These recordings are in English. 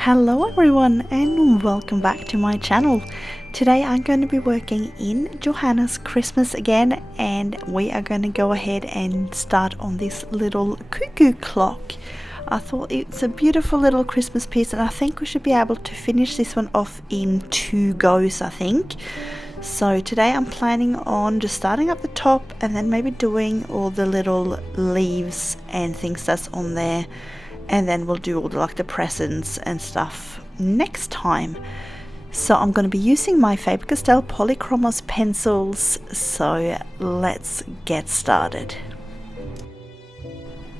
Hello everyone and welcome back to my channel. Today I'm going to be working in Johanna's Christmas again, and we are going to go ahead and start on this little cuckoo clock. I thought it's a beautiful little Christmas piece, and I think we should be able to finish this one off in 2 goes, I think. So today I'm planning on just starting up the top and then maybe doing all the little leaves and things that's on there, and then we'll do all the presents and stuff next time. So I'm going to be using my Faber-Castell Polychromos pencils, so let's get started.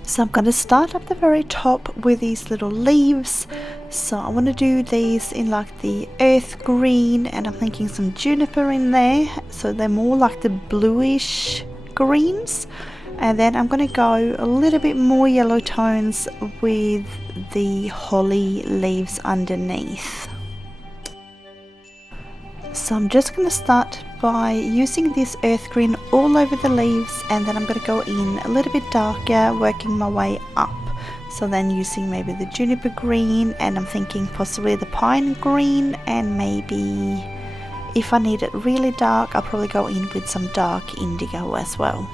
So I'm going to start up the very top with these little leaves. So I want to do these in like the earth green, and I'm thinking some juniper in there, so they're more like the bluish greens. And then I'm going to go a little bit more yellow tones with the holly leaves underneath. So I'm just going to start by using this earth green all over the leaves, and then I'm going to go in a little bit darker, working my way up. So then using maybe the juniper green, and I'm thinking possibly the pine green, and maybe if I need it really dark, I'll probably go in with some dark indigo as well.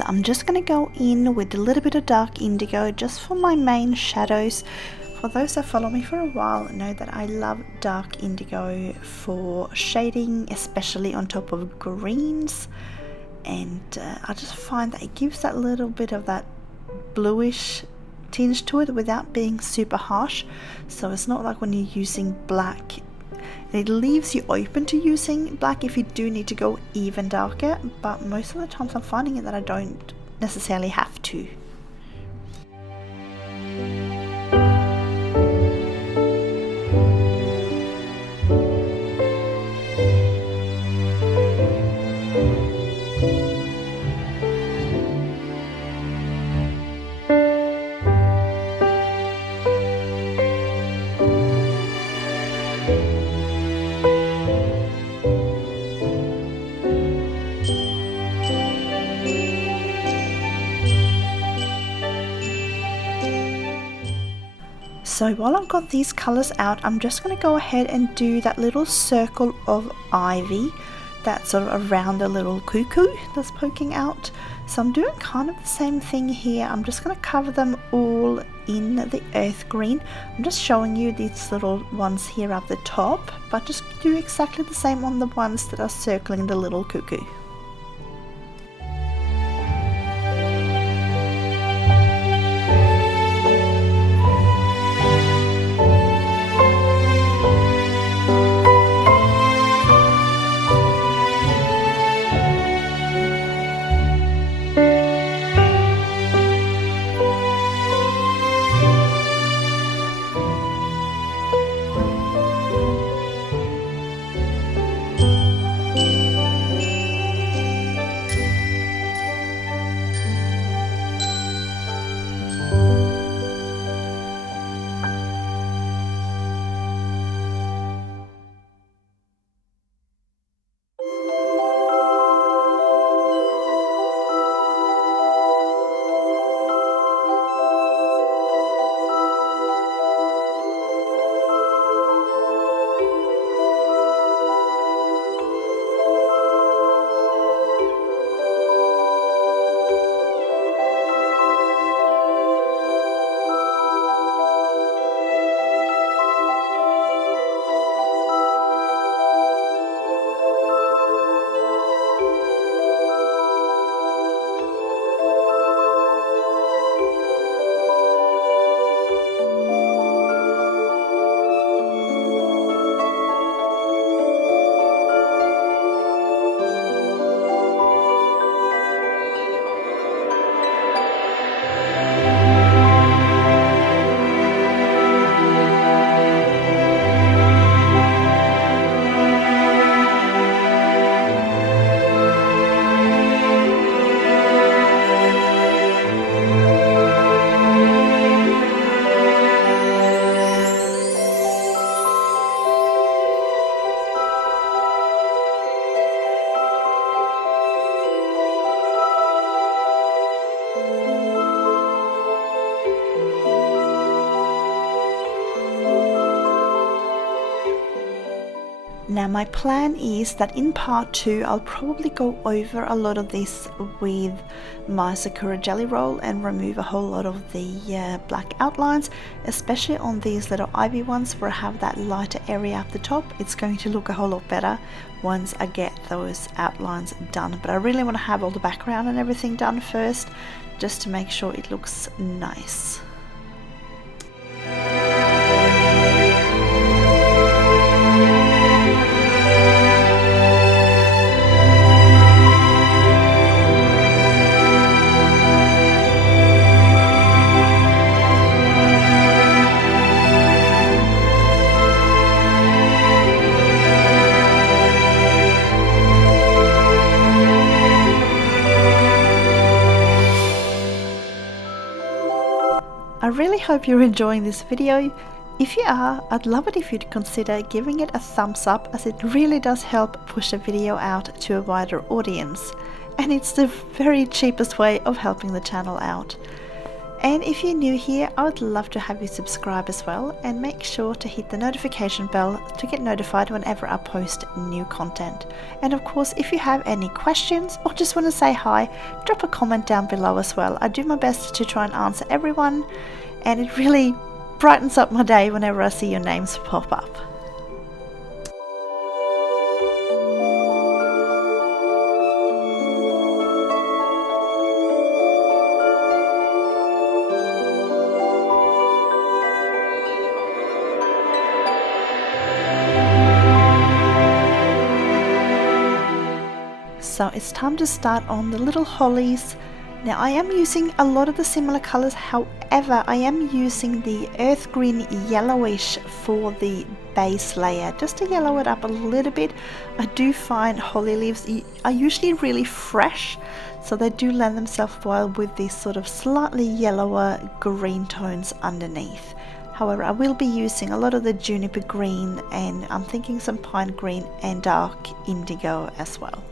So I'm just going to go in with a little bit of dark indigo just for my main shadows. For those that follow me for a while know that I love dark indigo for shading, especially on top of greens. And I just find that it gives that little bit of that bluish tinge to it without being super harsh. So it's not like when you're using black, it leaves you open to using black if you do need to go even darker, but most of the times I'm finding it that I don't necessarily have to. So while I've got these colours out, I'm just going to go ahead and do that little circle of ivy that's sort of around the little cuckoo that's poking out. So I'm doing kind of the same thing here. I'm just going to cover them all in the earth green. I'm just showing you these little ones here at the top, but just do exactly the same on the ones that are circling the little cuckoo. Now my plan is that in part 2 I'll probably go over a lot of this with my Sakura jelly roll and remove a whole lot of the black outlines, especially on these little ivy ones where I have that lighter area at the top. It's going to look a whole lot better once I get those outlines done, but I really want to have all the background and everything done first just to make sure it looks nice. I really hope you're enjoying this video. If you are, I'd love it if you'd consider giving it a thumbs up, as it really does help push a video out to a wider audience, and it's the very cheapest way of helping the channel out. And if you're new here, I would love to have you subscribe as well, and make sure to hit the notification bell to get notified whenever I post new content. And of course, if you have any questions or just want to say hi, drop a comment down below as well. I do my best to try and answer everyone, and it really brightens up my day whenever I see your names pop up. So it's time to start on the little hollies. Now I am using a lot of the similar colors, however I am using the earth green yellowish for the base layer, just to yellow it up a little bit. I do find holly leaves are usually really fresh, so they do lend themselves well with these sort of slightly yellower green tones underneath. However, I will be using a lot of the juniper green, and I'm thinking some pine green and dark indigo as well.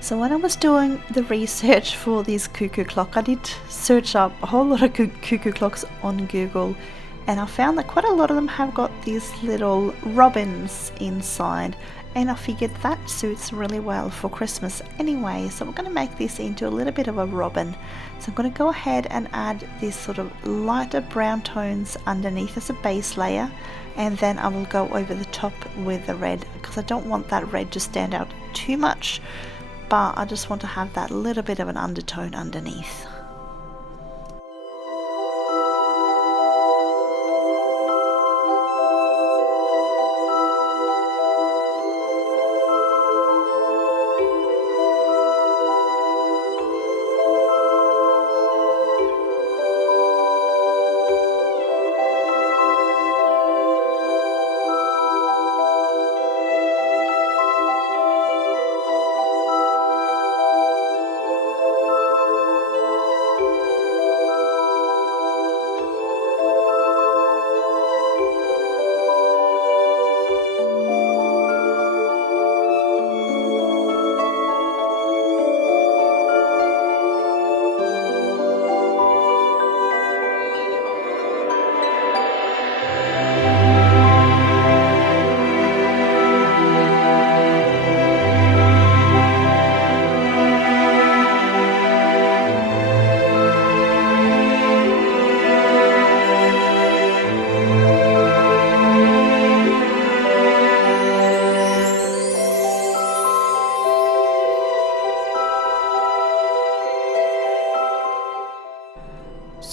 So when I was doing the research for this cuckoo clock, I did search up a whole lot of cuckoo clocks on Google, and I found that quite a lot of them have got these little robins inside, and I figured that suits really well for Christmas anyway. So we're going to make this into a little bit of a robin. So I'm going to go ahead and add these sort of lighter brown tones underneath as a base layer, and then I will go over the top with the red, because I don't want that red to stand out too much, but I just want to have that little bit of an undertone underneath.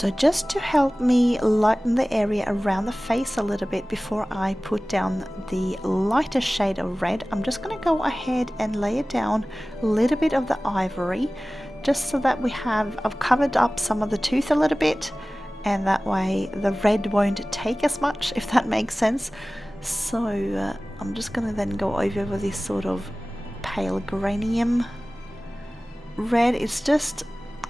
So just to help me lighten the area around the face a little bit before I put down the lighter shade of red, I'm just going to go ahead and lay down a little bit of the ivory, just so that I've covered up some of the tooth a little bit, and that way the red won't take as much, if that makes sense. So I'm just going to then go over with this sort of pale geranium red. It's just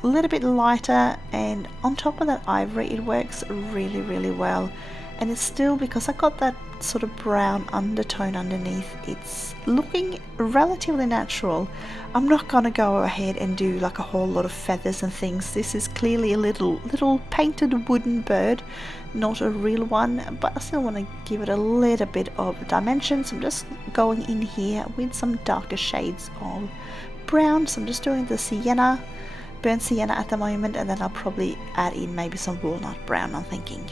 a little bit lighter, and on top of that ivory it works really well, and it's still, because I got that sort of brown undertone underneath, it's looking relatively natural. I'm not gonna go ahead and do like a whole lot of feathers and things. This is clearly a little painted wooden bird, not a real one, but I still want to give it a little bit of dimension. So I'm just going in here with some darker shades of brown. So I'm just doing the Siena, burnt sienna at the moment, and then I'll probably add in maybe some walnut brown, I'm thinking.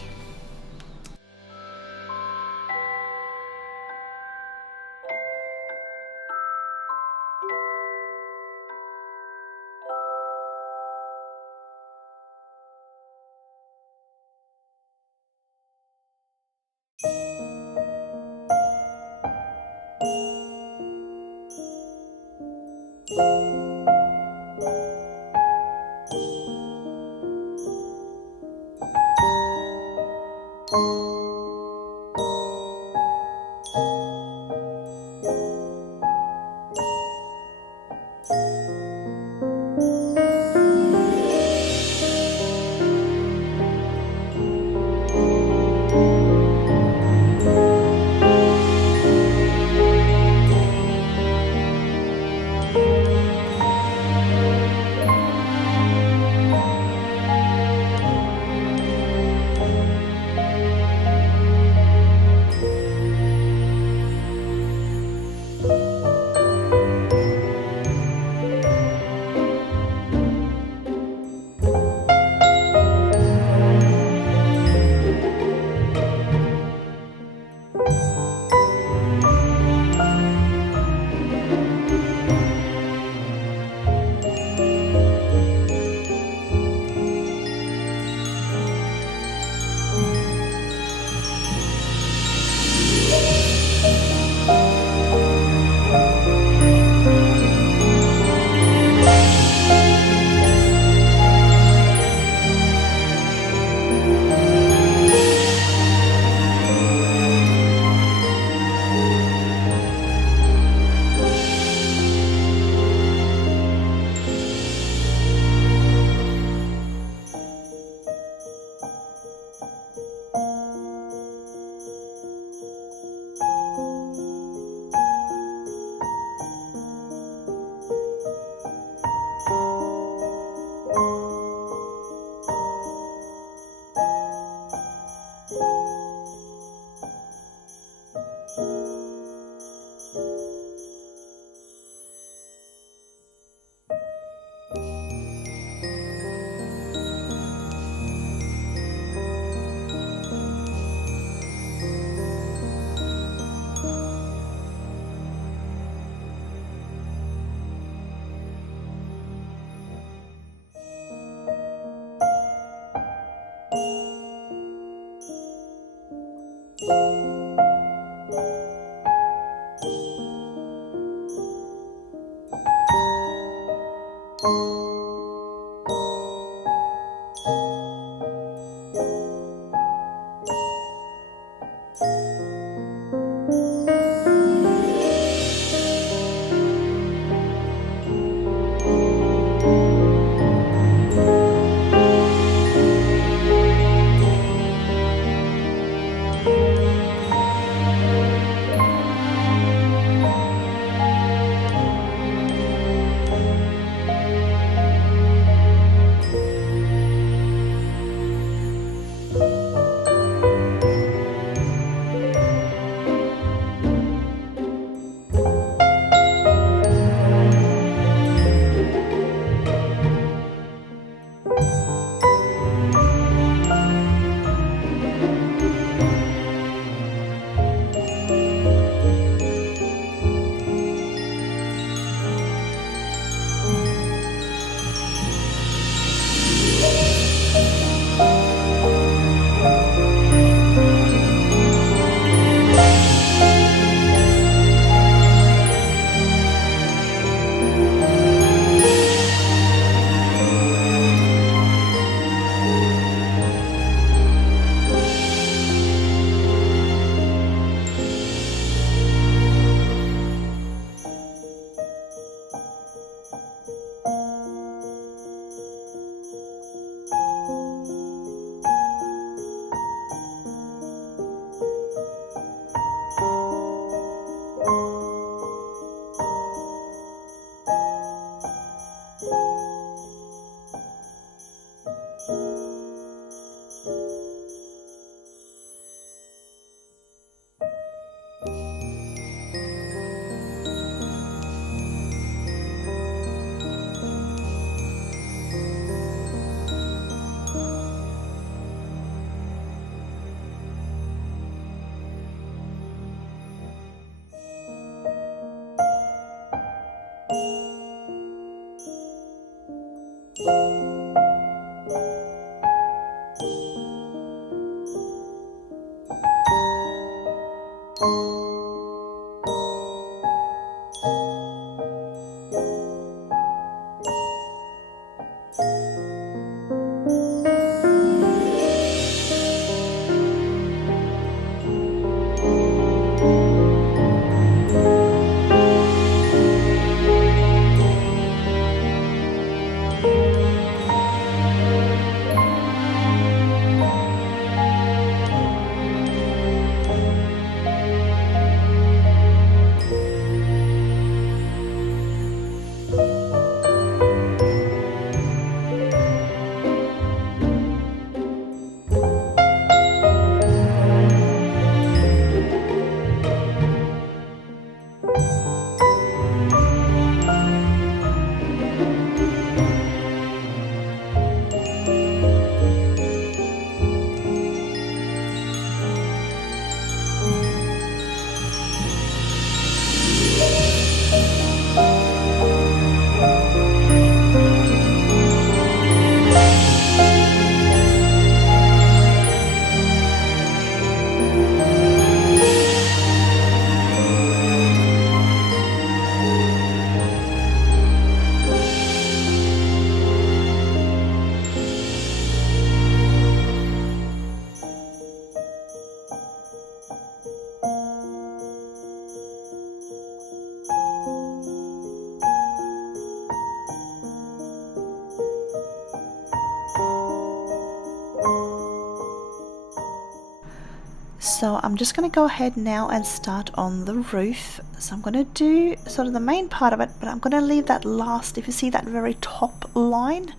So I'm just going to go ahead now and start on the roof. So I'm going to do sort of the main part of it, but I'm going to leave that last, if you see that very top line,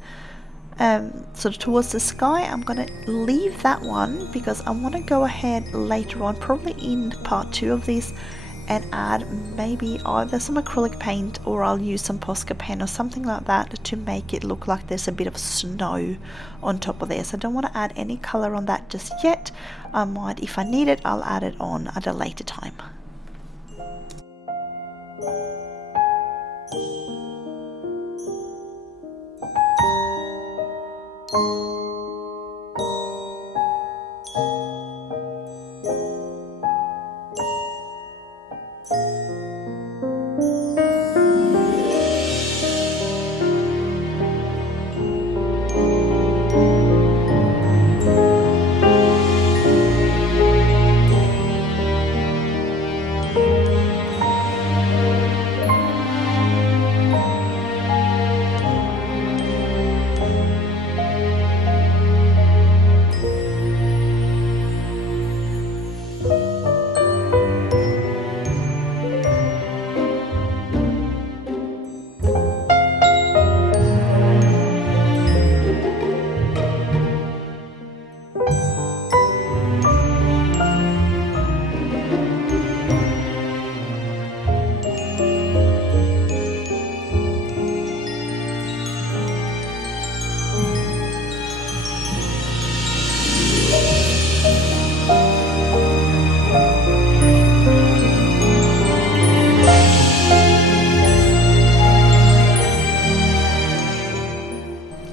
sort of towards the sky, I'm going to leave that one because I want to go ahead later on, probably in part 2 of this, and add maybe either some acrylic paint or I'll use some Posca pen or something like that to make it look like there's a bit of snow on top of there. So I don't want to add any color on that just yet. I might, if I need it, I'll add it on at a later time.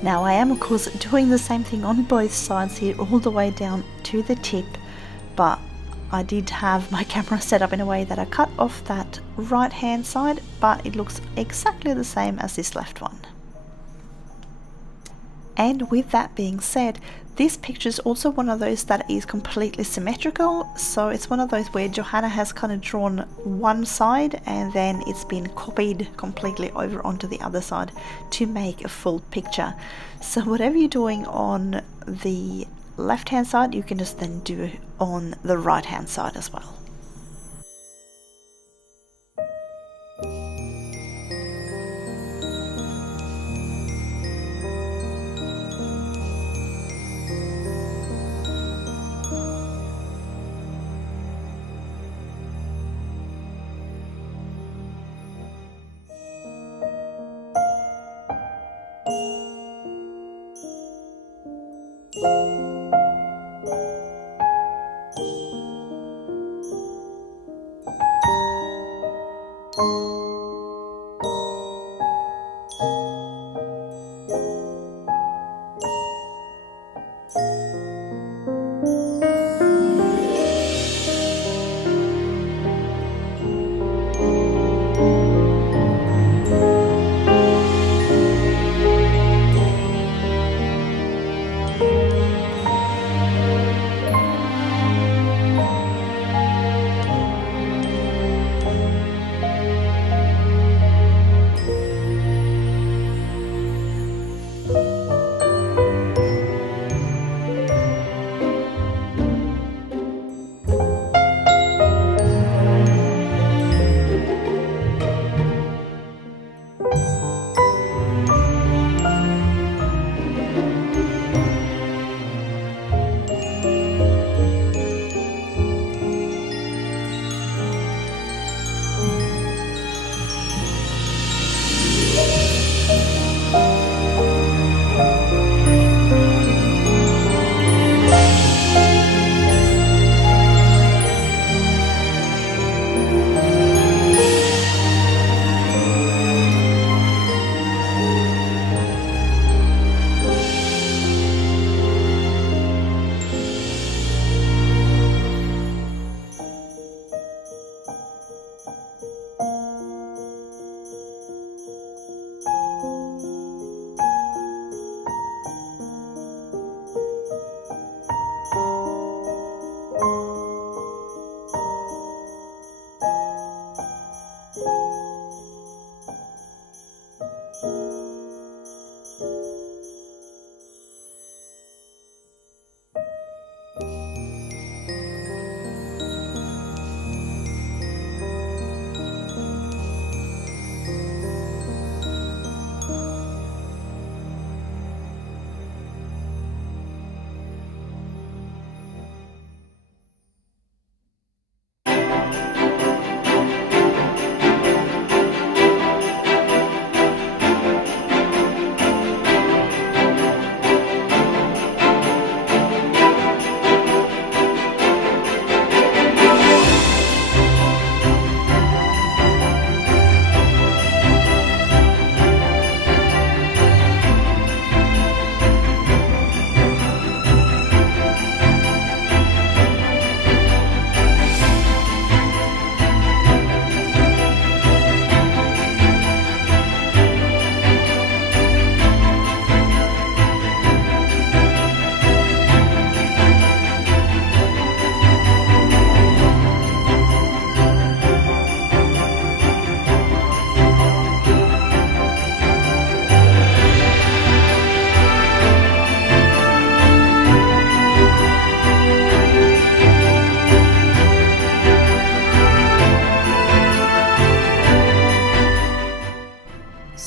Now I am of course doing the same thing on both sides here all the way down to the tip, but I did have my camera set up in a way that I cut off that right hand side, but it looks exactly the same as this left one. And with that being said, this picture is also one of those that is completely symmetrical, so it's one of those where Johanna has kind of drawn one side and then it's been copied completely over onto the other side to make a full picture. So whatever you're doing on the left hand side, you can just then do on the right hand side as well.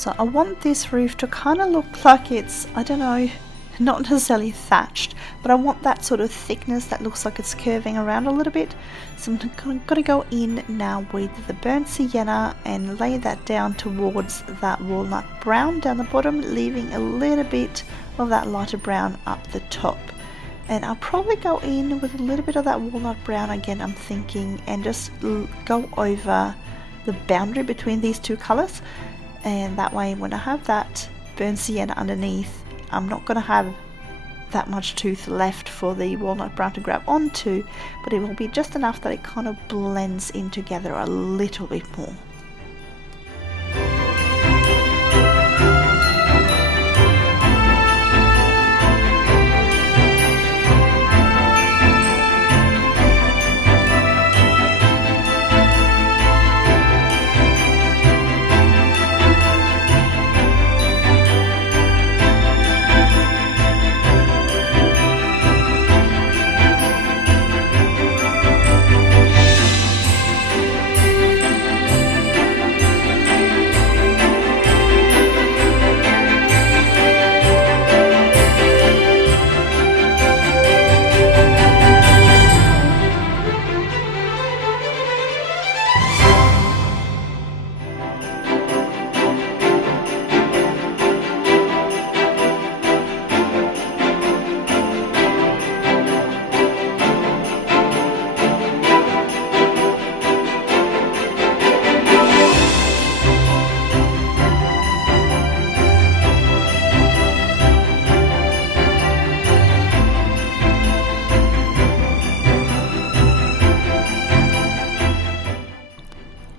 So I want this roof to kind of look like it's, I don't know, not necessarily thatched, but I want that sort of thickness that looks like it's curving around a little bit. So I'm going to go in now with the burnt sienna and lay that down towards that walnut brown down the bottom, leaving a little bit of that lighter brown up the top. And I'll probably go in with a little bit of that walnut brown again, I'm thinking, and just go over the boundary between these two colors. And that way when I have that burnt sienna underneath, I'm not going to have that much tooth left for the walnut brown to grab onto, but it will be just enough that it kind of blends in together a little bit more.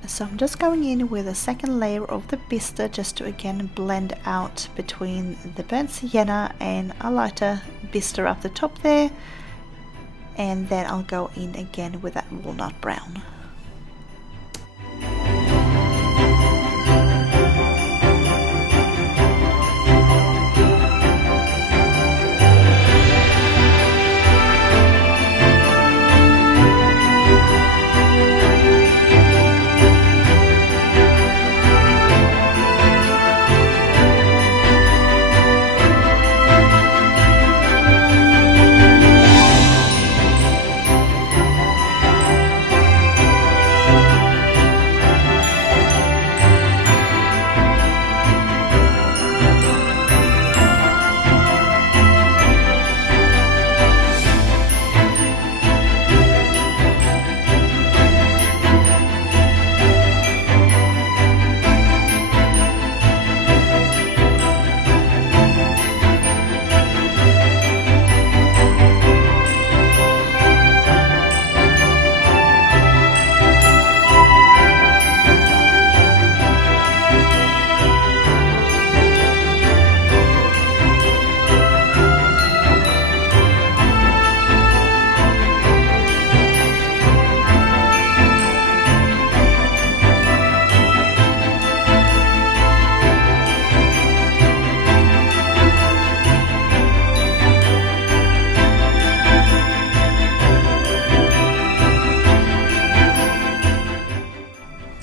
So I'm just going in with a second layer of the Bistre just to again blend out between the burnt sienna and a lighter Bistre up the top there, and then I'll go in again with that walnut brown.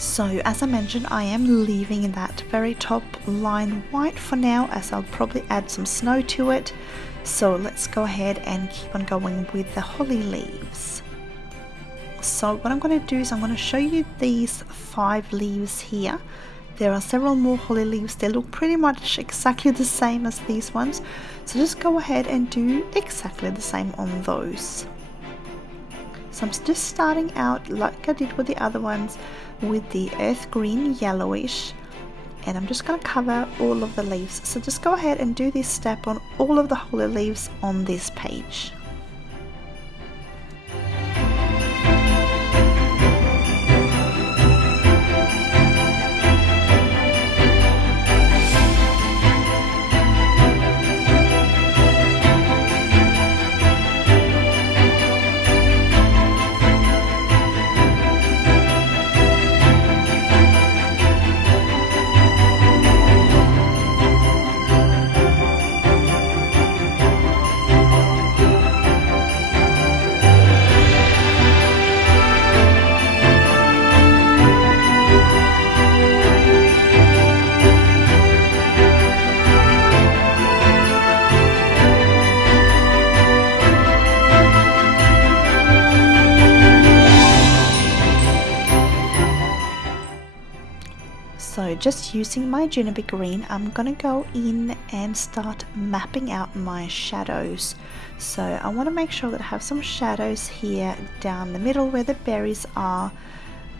So as I mentioned, I am leaving that very top line white for now, as I'll probably add some snow to it. So let's go ahead and keep on going with the holly leaves. So what I'm going to do is I'm going to show you these 5 leaves here. There are several more holly leaves. They look pretty much exactly the same as these ones. So just go ahead and do exactly the same on those. So I'm just starting out like I did with the other ones with the earth green yellowish, and I'm just going to cover all of the leaves. So just go ahead and do this step on all of the holly leaves on this page. So just using my Juniper green, I'm gonna go in and start mapping out my shadows. So I want to make sure that I have some shadows here down the middle where the berries are,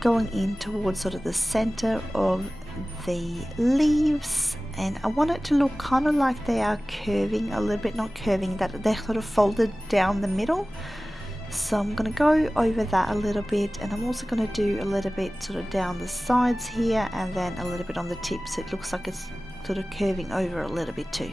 going in towards sort of the center of the leaves, and I want it to look kind of like they are curving a little bit, not curving, that they're sort of folded down the middle. So I'm going to go over that a little bit, and I'm also going to do a little bit sort of down the sides here and then a little bit on the tip, so it looks like it's sort of curving over a little bit too.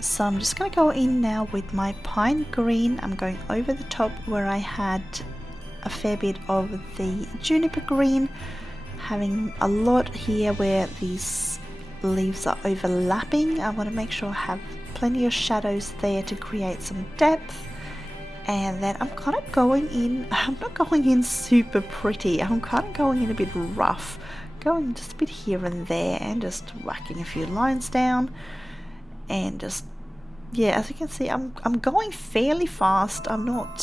So I'm just going to go in now with my pine green. I'm going over the top where I had a fair bit of the juniper green, having a lot here where these leaves are overlapping. I want to make sure I have plenty of shadows there to create some depth. And then I'm kind of going in, I'm not going in super pretty, I'm kind of going in a bit rough, going just a bit here and there and just whacking a few lines down, and just, yeah, as you can see, I'm going fairly fast. I'm not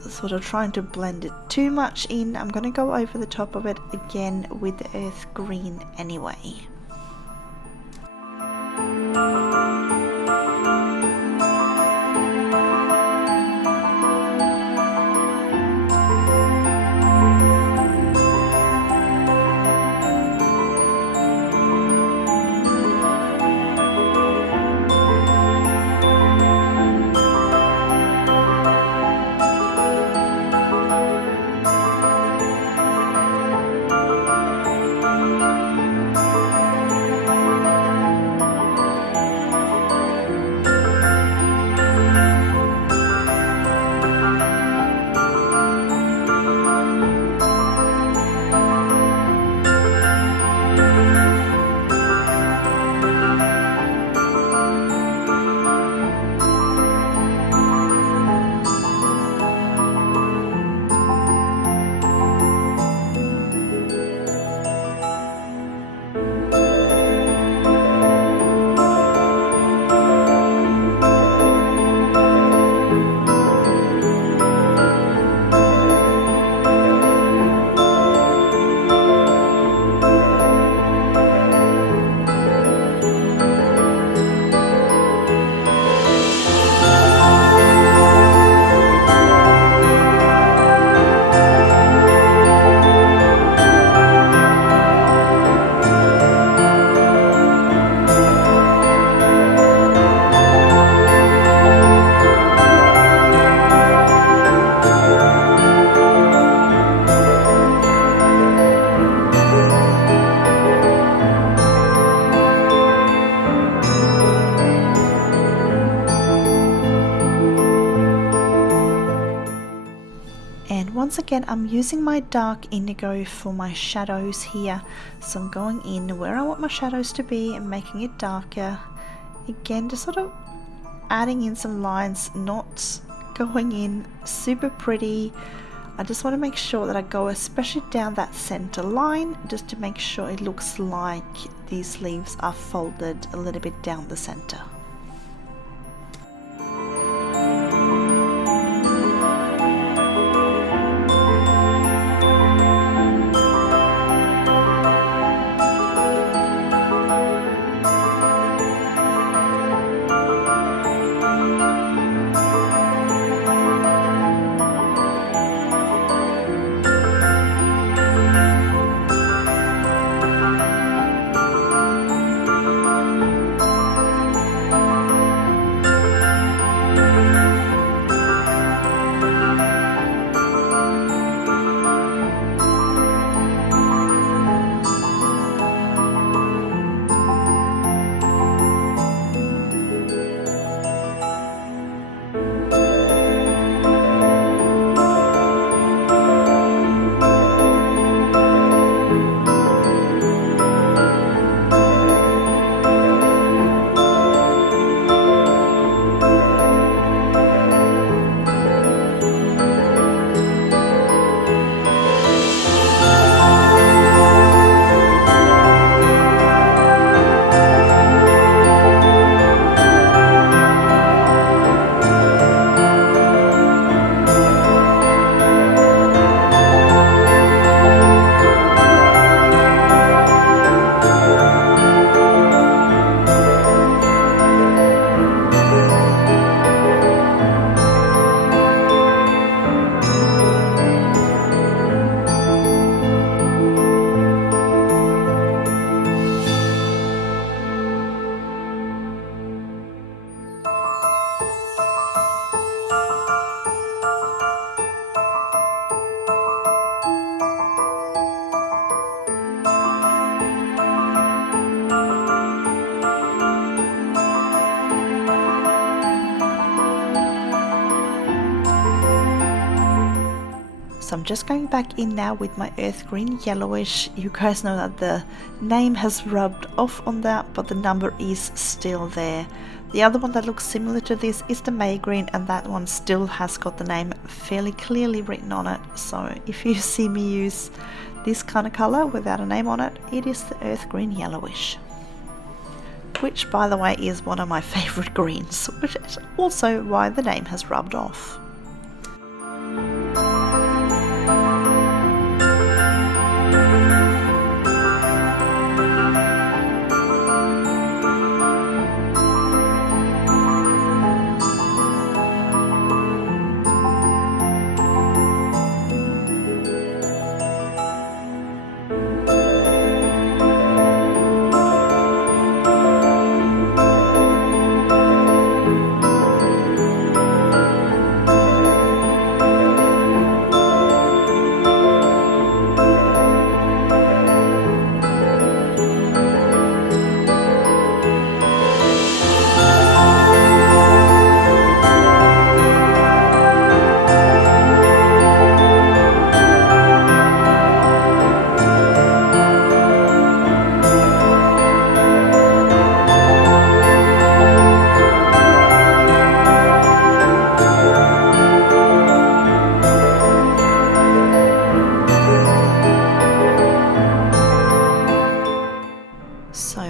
sort of trying to blend it too much in. I'm going to go over the top of it again with the earth green anyway. And once again, I'm using my dark indigo for my shadows here. So I'm going in where I want my shadows to be and making it darker. Again, just sort of adding in some lines, not going in super pretty. I just want to make sure that I go especially down that center line, just to make sure it looks like these leaves are folded a little bit down the center. So I'm just going back in now with my earth green yellowish. You guys know that the name has rubbed off on that, but the number is still there. The other one that looks similar to this is the May green, and that one still has got the name fairly clearly written on it. So if you see me use this kind of color without a name on it, it is the earth green yellowish, which by the way is one of my favorite greens, which is also why the name has rubbed off.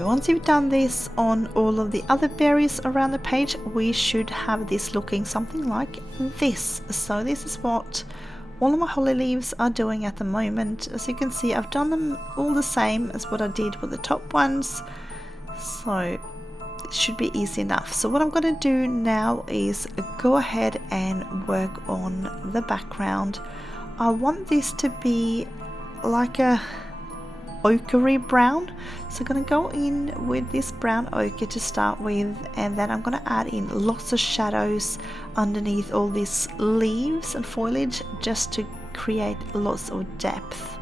Once you've done this on all of the other berries around the page, we should have this looking something like this. So this is what all of my holly leaves are doing at the moment. As you can see, I've done them all the same as what I did with the top ones, so it should be easy enough. So what I'm going to do now is go ahead and work on the background. I want this to be like a ochre brown, so I'm going to go in with this brown ochre to start with, and then I'm going to add in lots of shadows underneath all these leaves and foliage just to create lots of depth.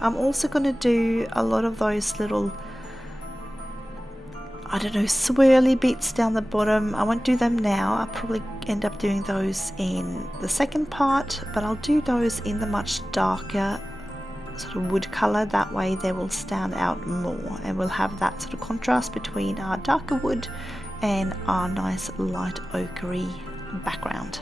I'm also going to do a lot of those little I don't know, swirly bits down the bottom. I won't do them now. I'll probably end up doing those in the second part, but I'll do those in the much darker sort of wood color. That way they will stand out more, and we'll have that sort of contrast between our darker wood and our nice light ochre background.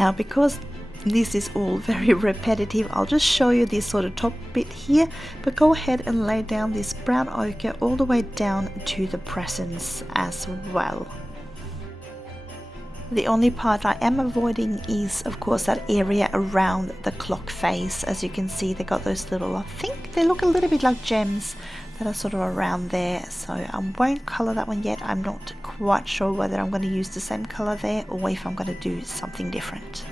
Now, because this is all very repetitive, I'll just show you this sort of top bit here, but go ahead and lay down this brown ochre all the way down to the presents as well. The only part I am avoiding is, of course, that area around the clock face. As you can see, they got those little, I think they look a little bit like gems that are sort of around there. So I won't colour that one yet. I'm not quite sure whether I'm going to use the same colour there or if I'm going to do something different.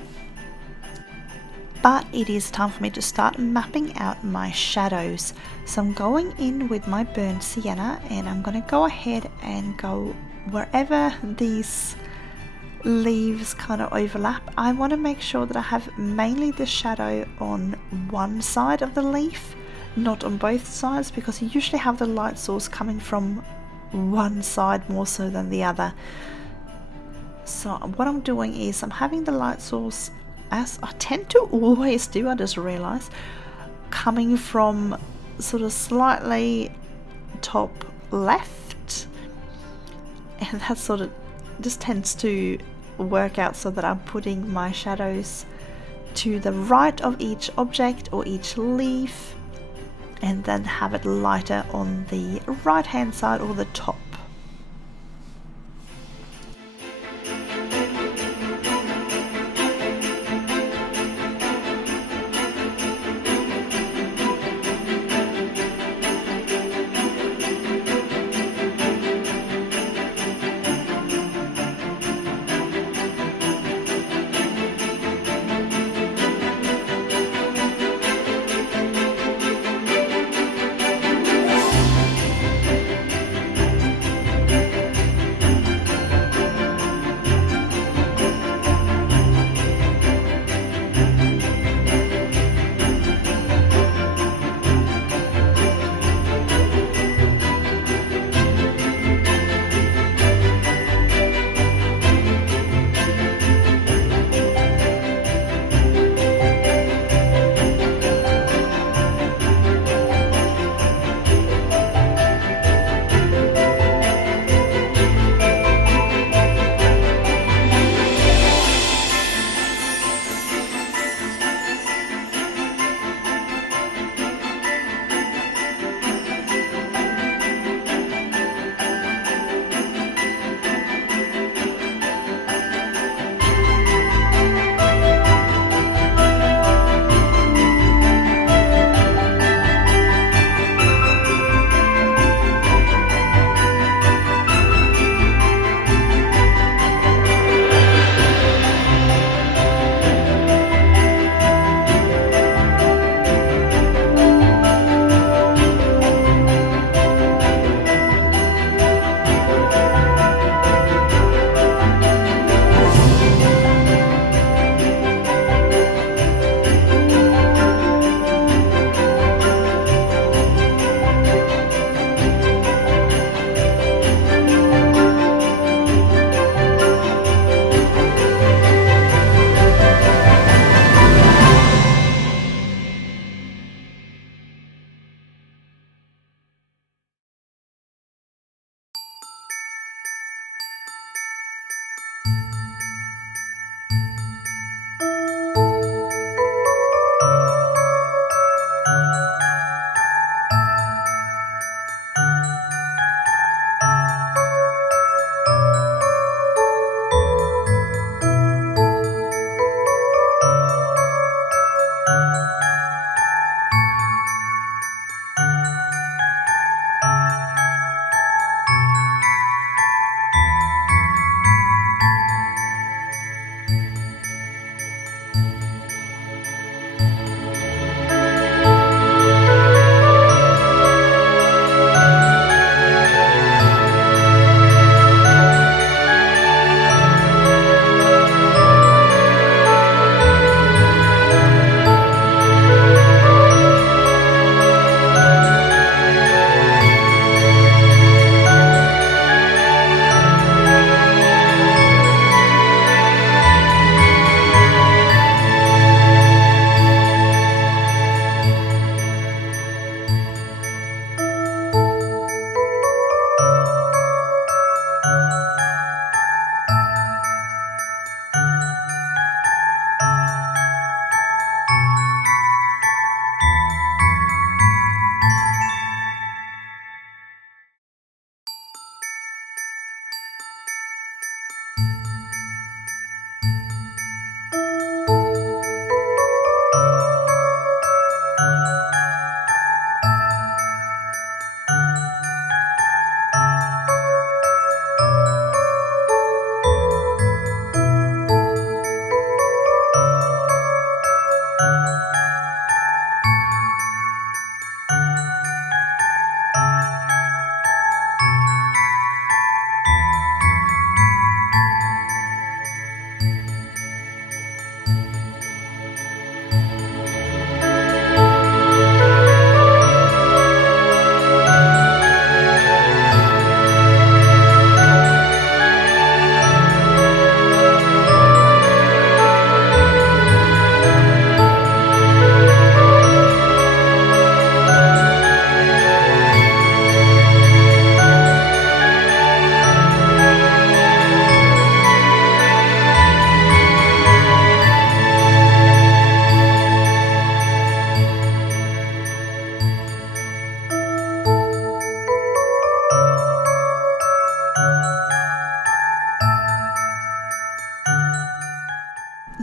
But it is time for me to start mapping out my shadows. So I'm going in with my burnt sienna, and I'm going to go ahead and go wherever these leaves kind of overlap. I want to make sure that I have mainly the shadow on one side of the leaf, not on both sides, because you usually have the light source coming from one side more so than the other. So what I'm doing is I'm having the light source, as I tend to always do, I just realized, coming from sort of slightly top left, and that sort of just tends to work out so that I'm putting my shadows to the right of each object or each leaf, and then have it lighter on the right hand side or the top.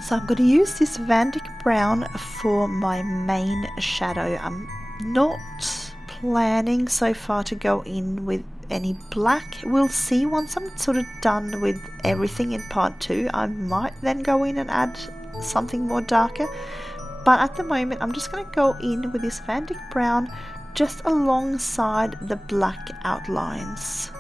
So I'm going to use this Van-Dyck Brown for my main shadow. I'm not planning so far to go in with any black. We'll see once I'm sort of done with everything in part 2. I might then go in and add something more darker. But at the moment I'm just going to go in with this Van-Dyck Brown just alongside the black outlines.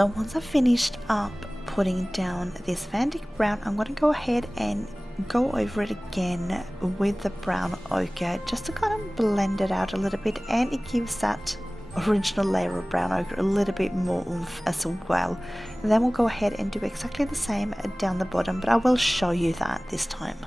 So once I've finished up putting down this Van-Dyck Brown, I'm going to go ahead and go over it again with the brown ochre just to kind of blend it out a little bit, and it gives that original layer of brown ochre a little bit more oomph as well. And then we'll go ahead and do exactly the same down the bottom, but I will show you that this time.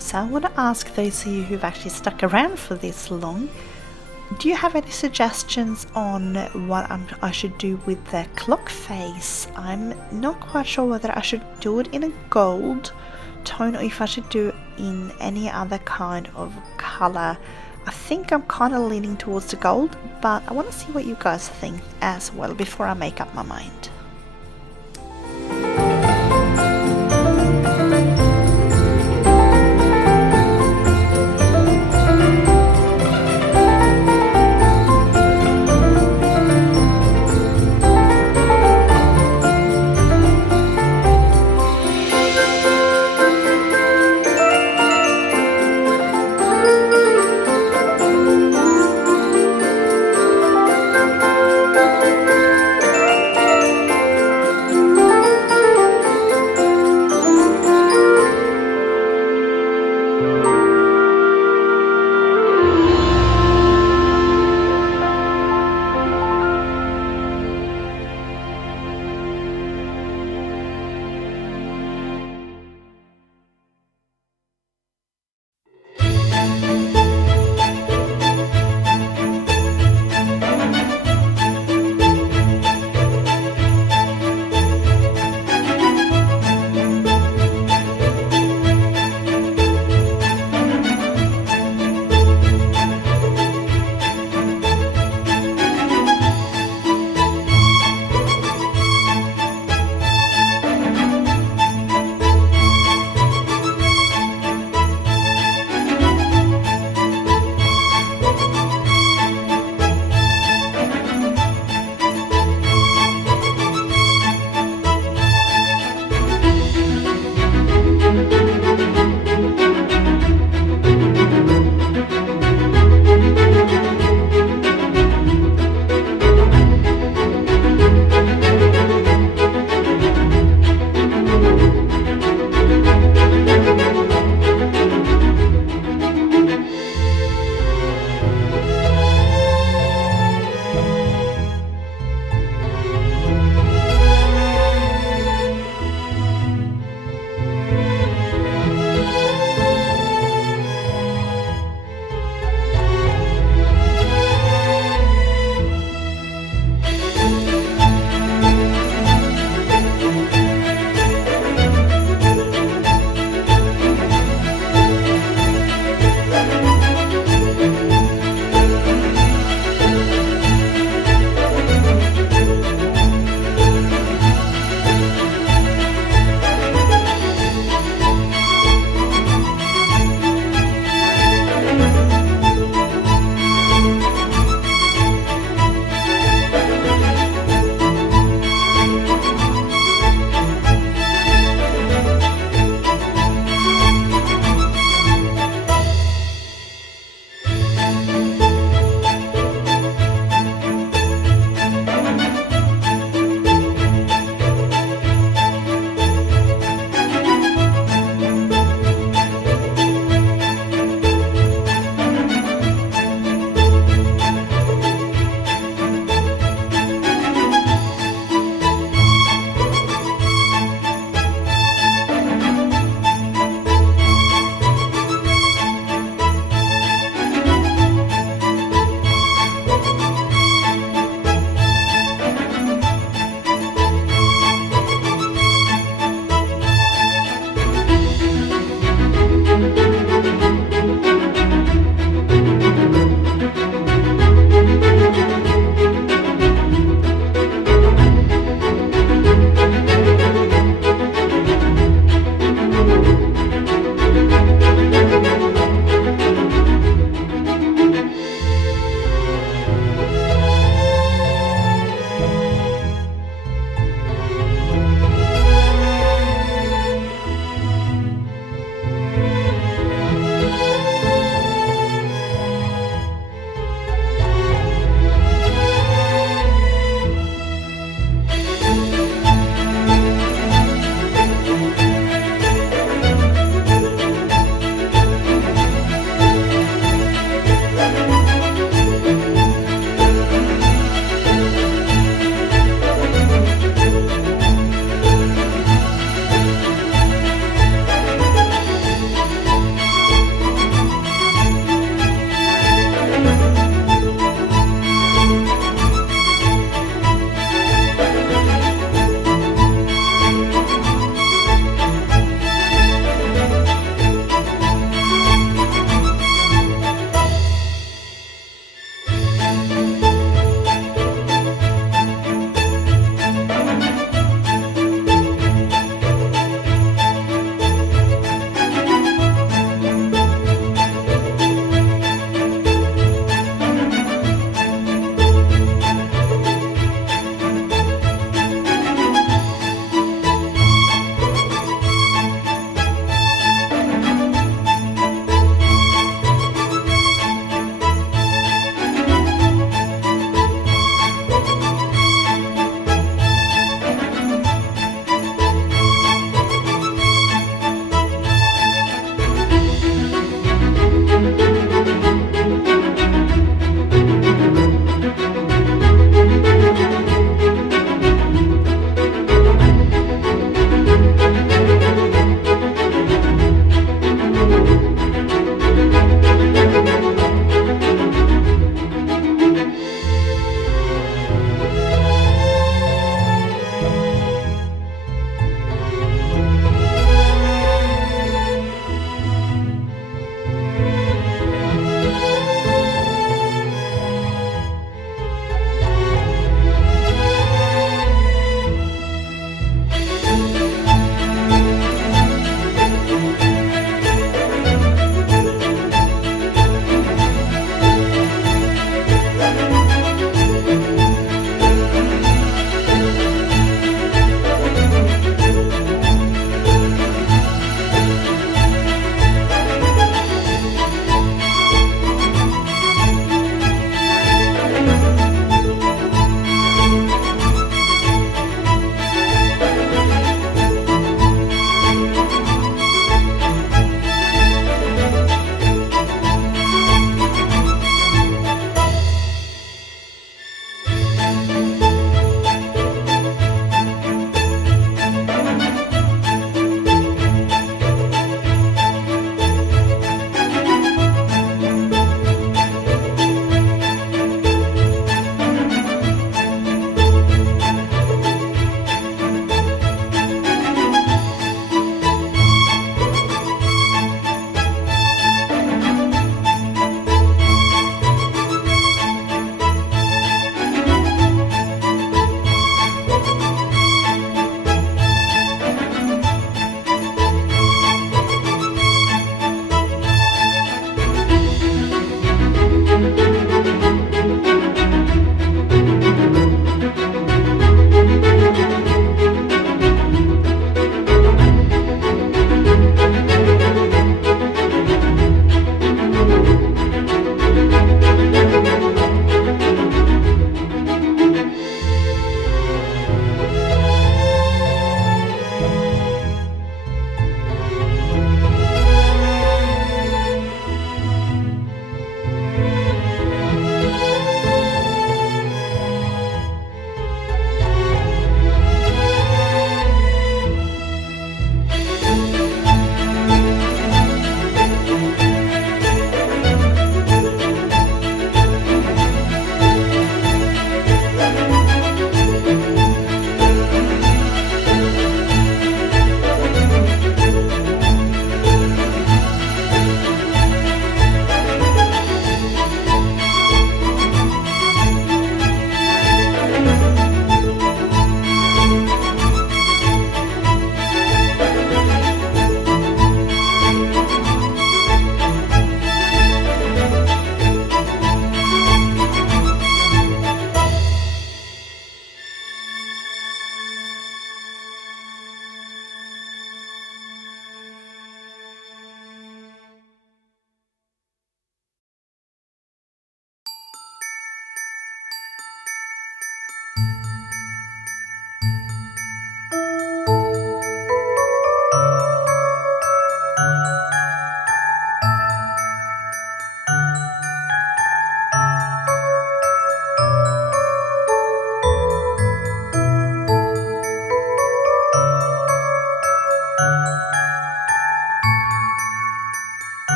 So I want to ask those of you who've actually stuck around for this long, do you have any suggestions on what I should do with the clock face? I'm not quite sure whether I should do it in a gold tone or if I should do it in any other kind of color. I think I'm kind of leaning towards the gold, but I want to see what you guys think as well before I make up my mind.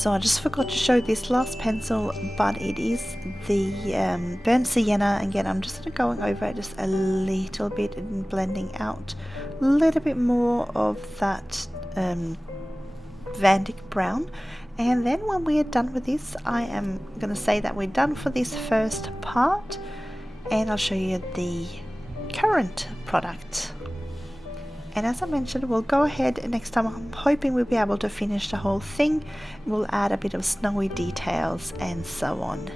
So I just forgot to show this last pencil, but it is the burnt sienna. Again, I'm just going over it just a little bit and blending out a little bit more of that Van-Dyck Brown. And then when we are done with this, I am going to say that we're done for this first part, and I'll show you the current product. And as I mentioned, we'll go ahead next time. I'm hoping we'll be able to finish the whole thing. We'll add a bit of snowy details and so on.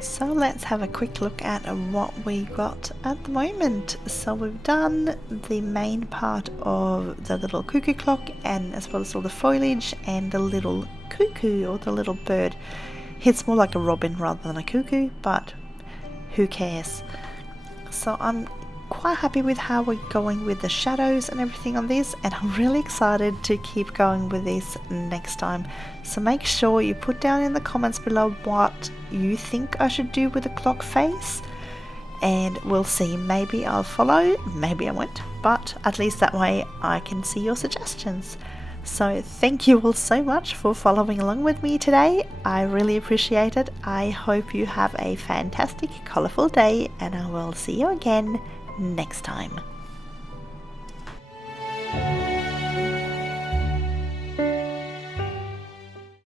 So let's have a quick look at what we got at the moment. So we've done the main part of the little cuckoo clock, and as well as all the foliage and the little cuckoo or the little bird. It's more like a robin rather than a cuckoo, but who cares? So I'm quite happy with how we're going with the shadows and everything on this, and I'm really excited to keep going with this next time. So make sure you put down in the comments below what you think I should do with the clock face, and we'll see. Maybe I'll follow, maybe I won't, but at least that way I can see your suggestions. So thank you all so much for following along with me today. I really appreciate it. I hope you have a fantastic, colourful day, and I will see you again next time.